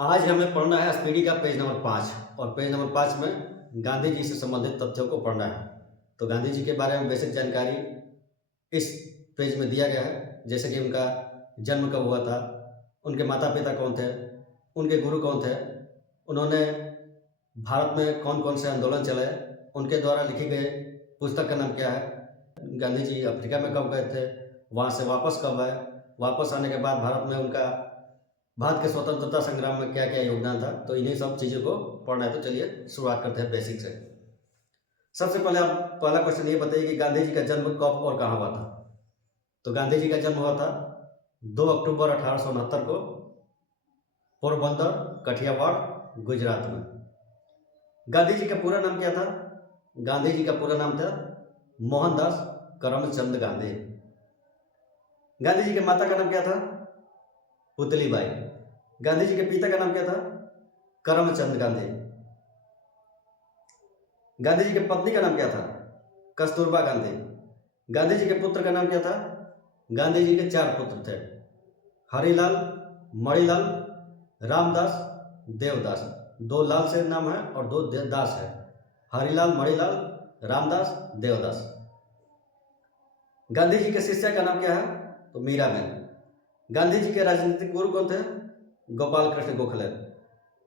आज हमें पढ़ना है स्पीडी का पेज नंबर 5 और पेज नंबर 5 में गांधी जी से संबंधित तथ्यों को पढ़ना है। तो गांधी जी के बारे में बेसिक जानकारी इस पेज में दिया गया है, जैसे कि उनका जन्म कब हुआ था, उनके माता पिता कौन थे, उनके गुरु कौन थे, उन्होंने भारत में कौन कौन से आंदोलन चलाए, उनके द्वारा लिखी गई पुस्तक का नाम क्या है, गांधी जी अफ्रीका में कब गए थे, वहाँ से वापस कब आए, वापस आने के बाद भारत में उनका भारत के स्वतंत्रता संग्राम में क्या क्या योगदान था। तो इन्हीं सब चीज़ों को पढ़ना है। तो चलिए शुरुआत करते हैं बेसिक से। सबसे पहले आप पहला क्वेश्चन ये बताइए कि गांधी जी का जन्म कब और कहाँ हुआ था। तो गांधी जी का जन्म हुआ था 2 अक्टूबर 1869 को पोरबंदर, कठियावाड़, गुजरात में। गांधी जी का पूरा नाम क्या था? गांधी जी का पूरा नाम था मोहनदास करमचंद गांधी। गांधी जी के माता का नाम क्या था? पुतलीबाई। गांधी जी के पिता का नाम क्या था? करमचंद गांधी। गांधी जी की पत्नी का नाम क्या था? कस्तूरबा गांधी। गांधी जी के पुत्र का नाम क्या था? गांधी जी के 4 पुत्र थे, हरिलाल, मणिलाल, रामदास, देवदास। 2 लाल से नाम है और 2 दास है, हरिलाल, मणिलाल, रामदास, देवदास। गांधी जी के शिष्य का नाम क्या है? तो मीराबेन। गांधी जी के राजनीतिक गुरु कौन थे? गोपाल कृष्ण गोखले।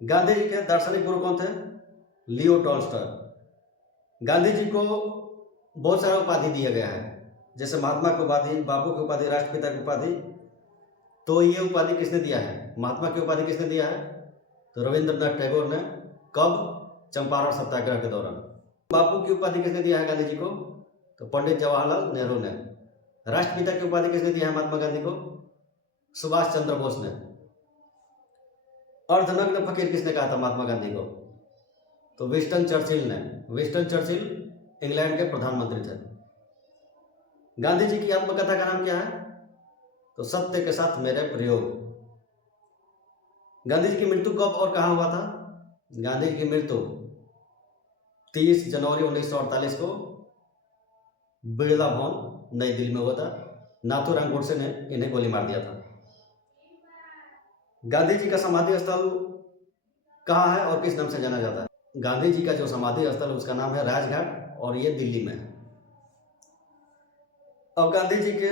गांधी जी के दार्शनिक गुरु कौन थे? Leo Tolstoy. गांधी जी को बहुत सारा उपाधि दिया गया है, जैसे महात्मा की उपाधि, बापू की उपाधि, राष्ट्रपिता की उपाधि। तो ये उपाधि किसने दिया है? महात्मा की उपाधि किसने दिया है? तो रविंद्रनाथ टैगोर ने। कब? चंपारण सत्याग्रह के दौरान। बापू की उपाधि किसने दिया है गांधी जी को? तो पंडित जवाहरलाल नेहरू ने। राष्ट्रपिता की उपाधि किसने दिया है महात्मा गांधी को? सुभाष चंद्र बोस ने। अर्धनग्न फकीर किसने कहा था महात्मा गांधी को? तो विंस्टन चर्चिल ने। विंस्टन चर्चिल इंग्लैंड के प्रधानमंत्री थे। गांधी जी की आत्मकथा का नाम क्या है? तो सत्य के साथ मेरे प्रयोग। गांधी जी की मृत्यु कब और कहां हुआ था? गांधी जी की मृत्यु 30 जनवरी 1948 को बिरला भवन, नई दिल्ली में हुआ था। नाथूराम गोडसे ने इन्हें गोली मार दिया था। गांधी जी का समाधि स्थल कहाँ है और किस नाम से जाना जाता है? गांधी जी का जो समाधि स्थल उसका नाम है राजघाट और ये दिल्ली में है। अब गांधी जी के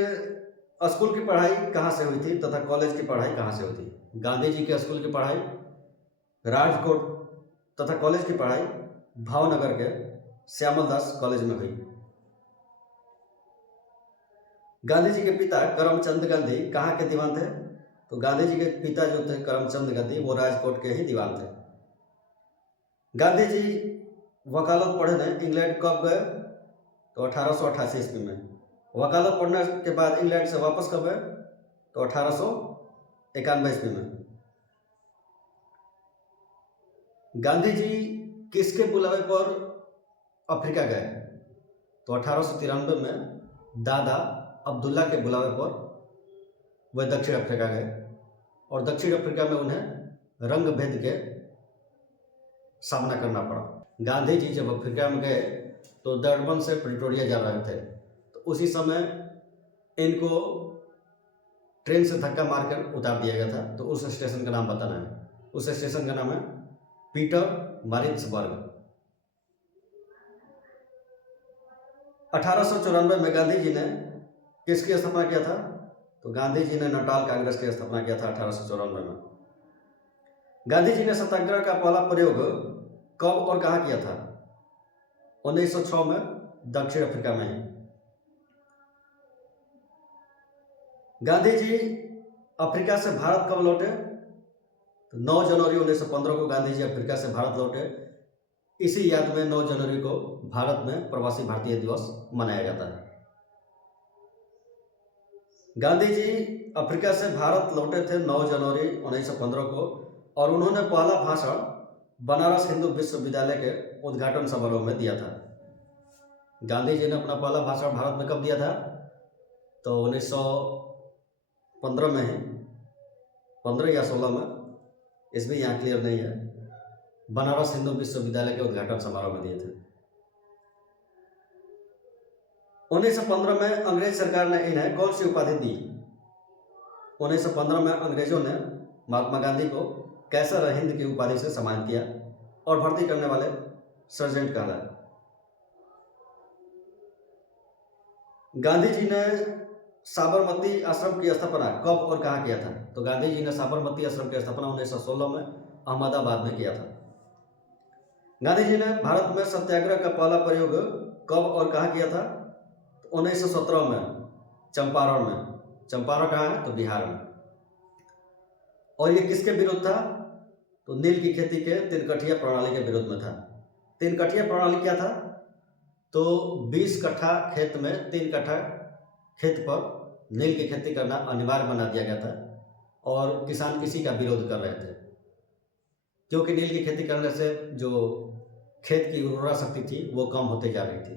स्कूल की पढ़ाई कहाँ से हुई थी तथा कॉलेज की पढ़ाई कहाँ से हुई थी? गांधी जी के स्कूल की पढ़ाई राजकोट तथा कॉलेज की पढ़ाई भावनगर के श्यामल दास कॉलेज में हुई। गांधी जी के पिता करमचंद गांधी कहाँ के दीवान थे? तो गांधी जी के पिता जो थे करमचंद गांधी वो राजकोट के ही दीवान थे। गांधी जी वकालत पढ़ने इंग्लैंड कब गए? तो 1888 ईस्वी में। वकालत पढ़ने के बाद इंग्लैंड से वापस कब गए? तो 1891 ईस्वी में। गांधी जी किसके बुलावे पर अफ्रीका गए? तो 1893 में दादा अब्दुल्ला के बुलावे पर वह दक्षिण अफ्रीका गए और दक्षिण अफ्रीका में उन्हें रंग भेद के सामना करना पड़ा। गांधी जी जब अफ्रीका में गए तो डरबन से प्रिटोरिया जा रहे थे, तो उसी समय इनको ट्रेन से धक्का मारकर उतार दिया गया था। तो उस स्टेशन का नाम बताना है। उस स्टेशन का नाम है पीटर मारिट्सबर्ग। 1894 में गांधी जी ने किसकी स्थापना किया था? तो गांधी जी ने नटाल कांग्रेस की स्थापना किया था 1894 में। गांधी जी ने सत्याग्रह का पहला प्रयोग कब और कहाँ किया था? 1906 में दक्षिण अफ्रीका में ही। गांधी जी अफ्रीका से भारत कब लौटे? तो 9 जनवरी 1915 को गांधी जी अफ्रीका से भारत लौटे। इसी याद में 9 जनवरी को भारत में प्रवासी भारतीय दिवस मनाया जाता है। गांधी जी अफ्रीका से भारत लौटे थे 9 जनवरी 1915 को और उन्होंने पहला भाषण बनारस हिंदू विश्वविद्यालय के उद्घाटन समारोह में दिया था। गांधी जी ने अपना पहला भाषण भारत में कब दिया था? तो 1915 में ही, 15 या 16 में, इसमें यहाँ क्लियर नहीं है। बनारस हिंदू विश्वविद्यालय के उद्घाटन समारोह में दिए थे। 1915 में अंग्रेज सरकार ने इन्हें कौन सी उपाधि दी? 1915 में अंग्रेजों ने महात्मा गांधी को कैसर हिंद की उपाधि से सम्मानित किया और भर्ती करने वाले सर्जेंट कहलाए। गांधी जी ने साबरमती आश्रम की स्थापना कब और कहाँ किया था? तो गांधी जी ने साबरमती आश्रम की स्थापना 1916 में अहमदाबाद में किया था। गांधी जी ने भारत में सत्याग्रह का पहला प्रयोग कब और कहाँ किया था? 1917 में चंपारण में। चंपारण कहाँ है? तो बिहार में। और ये किसके विरुद्ध था? तो नील की खेती के 3 कठिया प्रणाली के विरुद्ध में था। 3 कठिया प्रणाली क्या था? तो 20 कट्ठा खेत में 3 कट्ठा खेत पर नील की खेती करना अनिवार्य बना दिया गया था और किसान किसी का विरोध कर रहे थे, क्योंकि नील की खेती करने से जो खेत की उर्वरा शक्ति थी वो कम होते जा रही थी।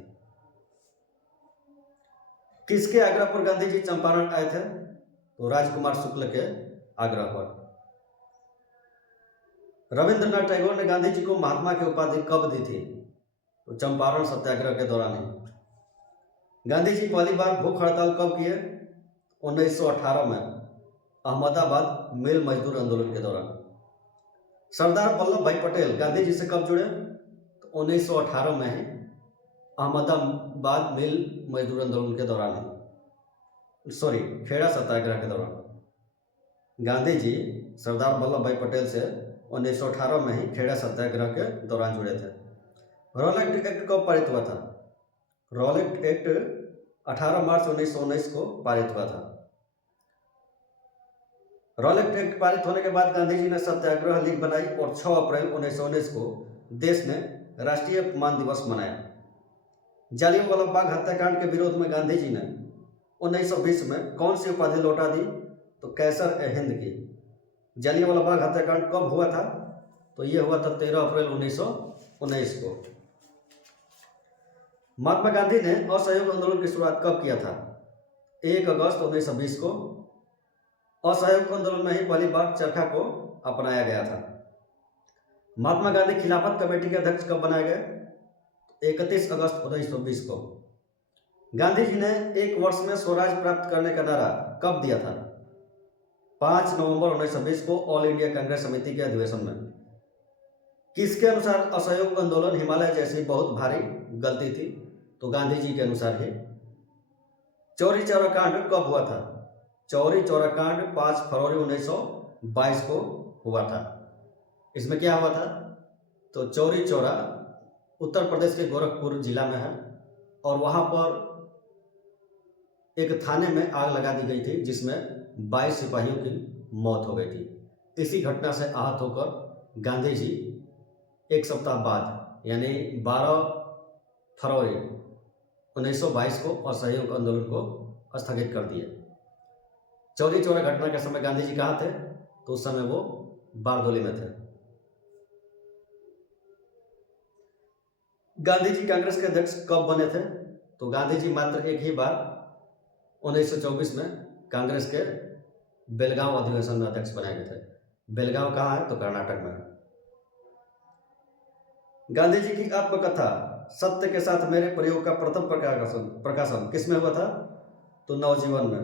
किसके आग्रह पर गांधी जी चंपारण आए थे? तो राजकुमार शुक्ल के आग्रह पर। रविंद्रनाथ टैगोर ने गांधी जी को महात्मा की उपाधि कब दी थी? तो चंपारण सत्याग्रह के दौरान ही। गांधी जी पहली बार भूख हड़ताल कब किए? 1918 में अहमदाबाद मिल मजदूर आंदोलन के दौरान। सरदार वल्लभ भाई पटेल गांधी जी से कब जुड़े? तो 1918 में ही अहमदाबाद मिल मजदूर आंदोलन के दौरान ही, खेड़ा सत्याग्रह के दौरान। गांधी जी सरदार वल्लभ भाई पटेल से 1918 में ही खेड़ा सत्याग्रह के दौरान जुड़े थे। रॉलेट एक्ट कब पारित हुआ था? रॉलेट एक्ट 18 मार्च 1919 को पारित हुआ था। रॉलेट एक्ट पारित होने के बाद गांधी जी ने सत्याग्रह लीग बनाई और 6 अप्रैल 1919 को देश ने राष्ट्रीय अपमान दिवस मनाया। जालियांवाला बाग हत्याकांड के विरोध में गांधी जी ने 1920 में कौन सी उपाधि लौटा दी? तो कैसर हिंद की। जालियांवाला बाग हत्याकांड कब हुआ था? तो यह हुआ था 13 अप्रैल 1919 को। महात्मा गांधी ने असहयोग आंदोलन की शुरुआत कब किया था? 1 अगस्त 1920 को। असहयोग आंदोलन में ही पहली बार चरखा को अपनाया गया था। महात्मा गांधी खिलाफत कमेटी के अध्यक्ष कब बनाए गए? 31 अगस्त 1920 को। गांधी जी ने 1 वर्ष में स्वराज प्राप्त करने का नारा कब दिया था? 5 नवंबर 1920 को ऑल इंडिया कांग्रेस समिति के अधिवेशन में। किसके अनुसार असहयोग आंदोलन हिमालय जैसी बहुत भारी गलती थी? तो गांधी जी के अनुसार ही। चौरी चौरा कांड कब हुआ था? चौरी चौरा कांड 5 फरवरी 1922 को हुआ था। इसमें क्या हुआ था? तो चौरी चौरा उत्तर प्रदेश के गोरखपुर जिला में है और वहाँ पर एक थाने में आग लगा दी गई थी जिसमें 22 सिपाहियों की मौत हो गई थी। इसी घटना से आहत होकर गांधी जी 1 सप्ताह बाद यानी 12 फरवरी 1922 को असहयोग आंदोलन को स्थगित कर दिए। चौरी चौरा घटना के समय गांधी जी कहाँ थे? तो उस समय वो बारदोली में थे। गांधी जी कांग्रेस के अध्यक्ष कब बने थे? तो गांधी जी मात्र एक ही बार 1924 में कांग्रेस के बेलगांव अधिवेशन में अध्यक्ष बनाए गए थे। बेलगांव कहाँ है? तो कर्नाटक में है। गांधी जी की आत्मकथा सत्य के साथ मेरे प्रयोग का प्रथम प्रकाशन किसमें हुआ था? तो नवजीवन में।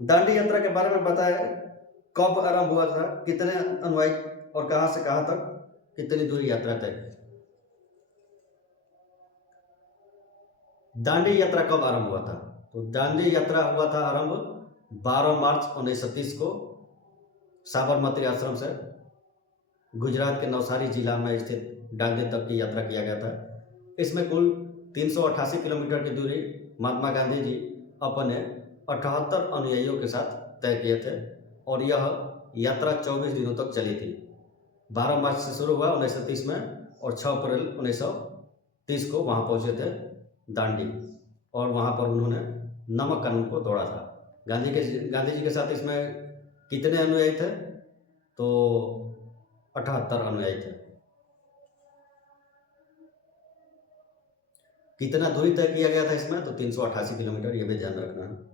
दांडी यात्रा के बारे में बताया, कब आरंभ हुआ था, कितने अनुयायी और कहां से कहां तक, कितनी दूरी यात्रा तय। दांडी यात्रा कब आरंभ हुआ था? तो दांडी यात्रा हुआ था आरंभ 12 मार्च 1930 को साबरमती आश्रम से गुजरात के नवसारी जिला में स्थित दांडी तक की यात्रा किया गया था। इसमें कुल 388 किलोमीटर की दूरी महात्मा गांधी जी अपने 78 अनुयायियों के साथ तय किए थे और यह यात्रा 24 दिनों तक चली थी। 12 मार्च से शुरू हुआ 1930 में और 6 अप्रैल 1930 को वहाँ पहुँचे थे दांडी और वहाँ पर उन्होंने नमक कानून को तोड़ा था। गांधी जी के साथ इसमें कितने अनुयायी थे? तो 78 अनुयायी थे। कितना दूरी तय किया गया था इसमें? तो 388 किलोमीटर, ये भी ध्यान रखना है।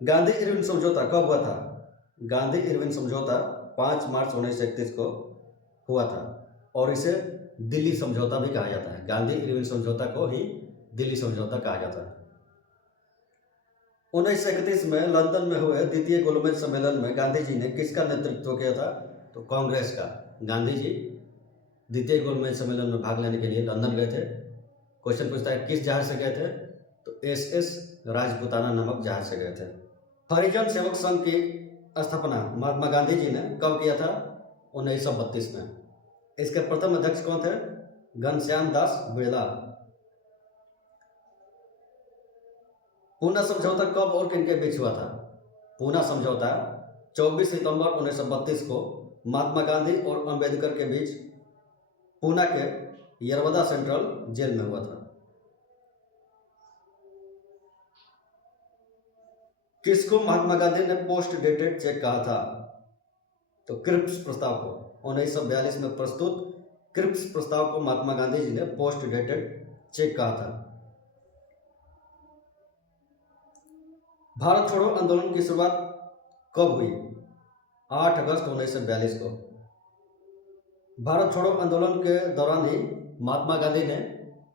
गांधी इरविन समझौता कब हुआ था? गांधी इरविन समझौता 5 मार्च 1931 को हुआ था और इसे दिल्ली समझौता भी कहा जाता है। गांधी इरविन समझौता को ही दिल्ली समझौता कहा जाता है। 1931 में लंदन में हुए द्वितीय गोलमेज सम्मेलन में गांधी जी ने किसका नेतृत्व किया था? तो कांग्रेस का। गांधी जी द्वितीय गोलमेज सम्मेलन में भाग लेने के लिए लंदन गए थे। क्वेश्चन पूछता है किस जहाज से गए थे? तो SS राजपुताना नामक जहाज से गए थे। हरिजन सेवक संघ की स्थापना महात्मा गांधी जी ने कब किया था? 1932 में। इसके प्रथम अध्यक्ष कौन थे? घनश्याम दास बिड़ला। पूना समझौता कब और किनके बीच हुआ था? पूना समझौता 24 सितंबर 1932 को महात्मा गांधी और अंबेडकर के बीच पूना के यरवदा सेंट्रल जेल में हुआ था। किसको महात्मा गांधी ने पोस्ट डेटेड चेक कहा था? तो क्रिप्स प्रस्ताव को। 1942 में प्रस्तुत क्रिप्स प्रस्ताव को महात्मा गांधी जी ने पोस्ट डेटेड चेक कहा था। भारत छोड़ो आंदोलन की शुरुआत कब हुई? 8 अगस्त 1942 को। भारत छोड़ो आंदोलन के दौरान ही महात्मा गांधी ने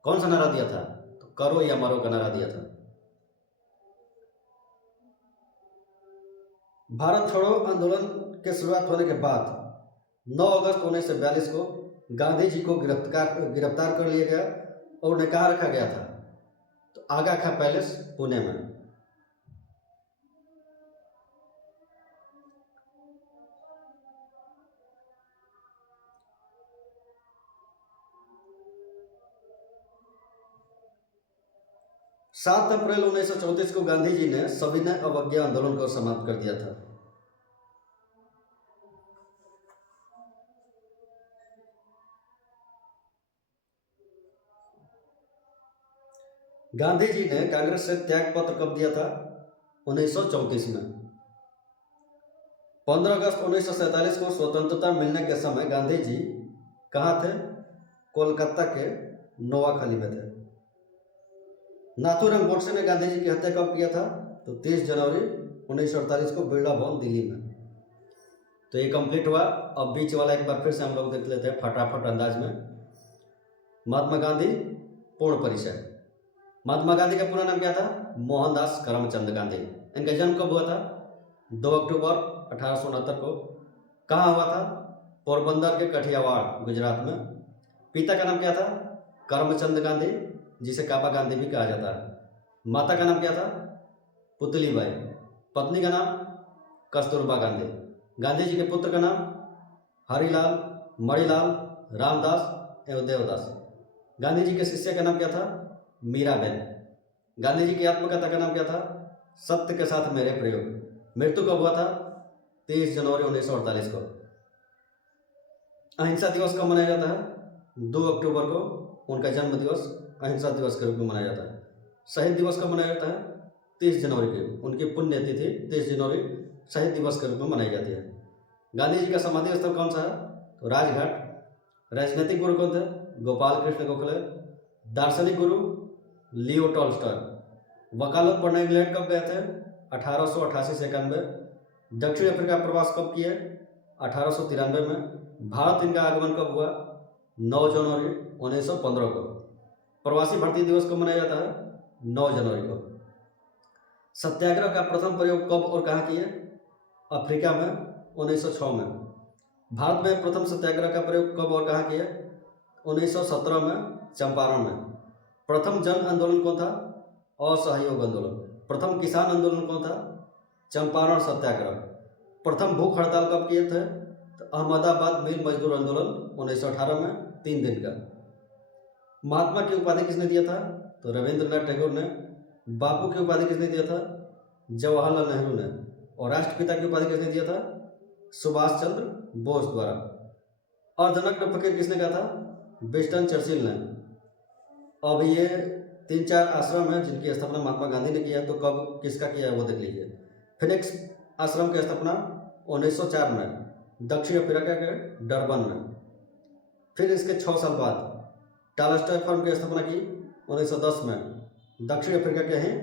कौन सा नारा दिया था? तो करो या मरो का नारा दिया था। भारत छोड़ो आंदोलन के शुरुआत होने के बाद 9 अगस्त 1942 को गांधी जी को गिरफ्तार कर लिया गया और उन्हें कहाँ रखा गया था? तो आगा खां पैलेस पुणे में। सात अप्रैल 1934 को गांधी जी ने सविनय अवज्ञा आंदोलन को समाप्त कर दिया था। गांधी जी ने कांग्रेस से त्याग पत्र कब दिया था? 1934 में। 15 अगस्त 1947 को स्वतंत्रता मिलने के समय गांधी जी कहाँ थे? कोलकाता के नोआखाली में थे। नाथूराम गोडसे ने गांधी जी की हत्या कब किया था? तो 30 जनवरी 1948 को बिरला भवन दिल्ली में। तो ये कंप्लीट हुआ। अब बीच वाला एक बार फिर से हम लोग देख लेते हैं फटाफट अंदाज में। महात्मा गांधी पूर्ण परिचय। महात्मा गांधी का पूरा नाम क्या था? मोहनदास करमचंद गांधी। इनका जन्म कब हुआ था? 2 अक्टूबर 1869 को। कहाँ हुआ था? पोरबंदर के कठियावाड़ गुजरात में। पिता का नाम क्या था? करमचंद गांधी, जिसे काबा गांधी भी कहा जाता है। माता का नाम क्या था? पुतलीबाई। पत्नी का नाम कस्तूरबा गांधी। गांधी जी के पुत्र का नाम हरिलाल, मणिलाल, रामदास एवं देवदास। गांधी जी के शिष्य का नाम क्या था? मीराबेन। गांधी जी की आत्मकथा का नाम क्या था? सत्य के साथ मेरे प्रयोग। मृत्यु कब हुआ था? 30 जनवरी 1948 को। अहिंसा दिवस कब मनाया जाता है? 2 अक्टूबर को उनका जन्म दिवस अहिंसा दिवस के रूप में मनाया जाता है। शहीद दिवस कब मनाया जाता है? 30 जनवरी की उनकी पुण्यतिथि 30 जनवरी शहीद दिवस के रूप में मनाई जाती है। गांधी जी का समाधि स्थल कौन सा है? तो राजघाट। राजनीतिक गुरु कौन थे? गोपाल कृष्ण गोखले। दार्शनिक गुरु लियो टॉल्स्टॉय। वकालत पढ़ने इंग्लैंड कब गए थे? 1888 से 91। दक्षिण अफ्रीका प्रवास कब किए? 1893 में। भारत इनका आगमन कब हुआ? 9 जनवरी 1915 को। प्रवासी भारतीय दिवस कब मनाया जाता है? 9 जनवरी को। सत्याग्रह का प्रथम प्रयोग कब और कहाँ किए? अफ्रीका में 1906 में। भारत में प्रथम सत्याग्रह का प्रयोग कब और कहाँ किए? 1917 में चंपारण में। प्रथम जन आंदोलन कौन था? असहयोग आंदोलन। प्रथम किसान आंदोलन कौन था? चंपारण सत्याग्रह। प्रथम भूख हड़ताल कब किए थे? तो अहमदाबाद मिल मजदूर आंदोलन 1918 में 3 दिन का। महात्मा की उपाधि किसने दिया था? तो रविंद्रनाथ टैगोर ने। बापू की उपाधि किसने दिया था? जवाहरलाल नेहरू ने। और राष्ट्रपिता की उपाधि किसने दिया था? सुभाष चंद्र बोस द्वारा। अर्धनग्न फकीर किसने कहा था? विंस्टन चर्चिल ने। अब ये 3-4 आश्रम हैं जिनकी स्थापना महात्मा गांधी ने किया है, तो कब किसका किया है वो देख लीजिए। फिनिक्स आश्रम की स्थापना 1904 में दक्षिण अफ्रीका के डरबन में। फिर इसके 6 साल बाद टॉलस्टॉय फर्म की स्थापना की 1910 में दक्षिण अफ्रीका के हैं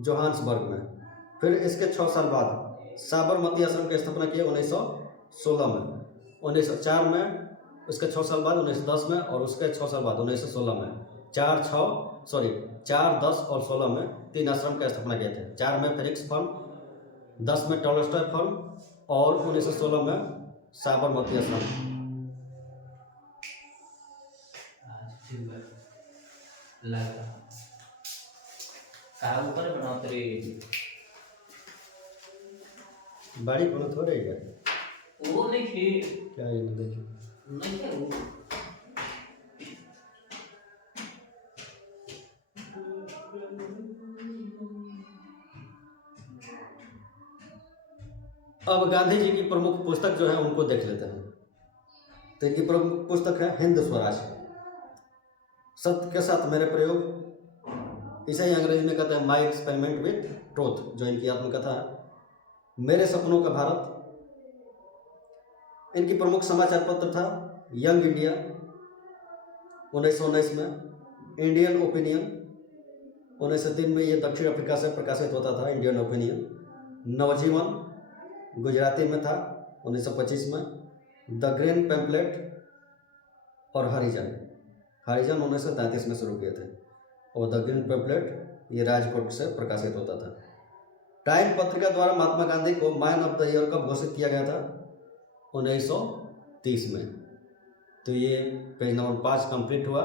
जोहान्सबर्ग में। फिर इसके 6 साल बाद साबरमती आश्रम की स्थापना की 1916 में। 1904 में, उसके 6 साल बाद 1910 में और उसके 6 साल बाद 1916 में 4, 10 और 16 में 3 आश्रम की स्थापना किए थे। 4 में फेनिक्स फर्म, 10 में टॉलस्टॉय फर्म और 1916 में साबरमती आश्रम। बाड़ी कोनो थोड़े है वो नहीं थे क्या ये नहीं देखी नहीं है वो अब गांधी जी की प्रमुख पुस्तक जो है उनको देख लेते हैं। तो इनकी प्रमुख पुस्तक है हिंद स्वराज, सत्य के साथ मेरे प्रयोग, इसे ही अंग्रेजी में कहते हैं माई एक्सपेरिमेंट विथ ट्रूथ, जो इनकी आत्मकथा है। मेरे सपनों का भारत, इनकी प्रमुख समाचार पत्र था यंग इंडिया 1919 में, इंडियन ओपिनियन 1903 में, ये दक्षिण अफ्रीका से प्रकाशित होता था इंडियन ओपिनियन। नवजीवन गुजराती में था 1925 में, द ग्रीन पैम्पलेट और हरिजन 1933 में शुरू किए थे, और द ग्रीन पैम्पलेट ये राजकोट से प्रकाशित होता था। टाइम पत्रिका द्वारा महात्मा गांधी को मैन ऑफ द ईयर कब घोषित किया गया था? 1930 में। तो ये पेज नंबर 5 कंप्लीट हुआ।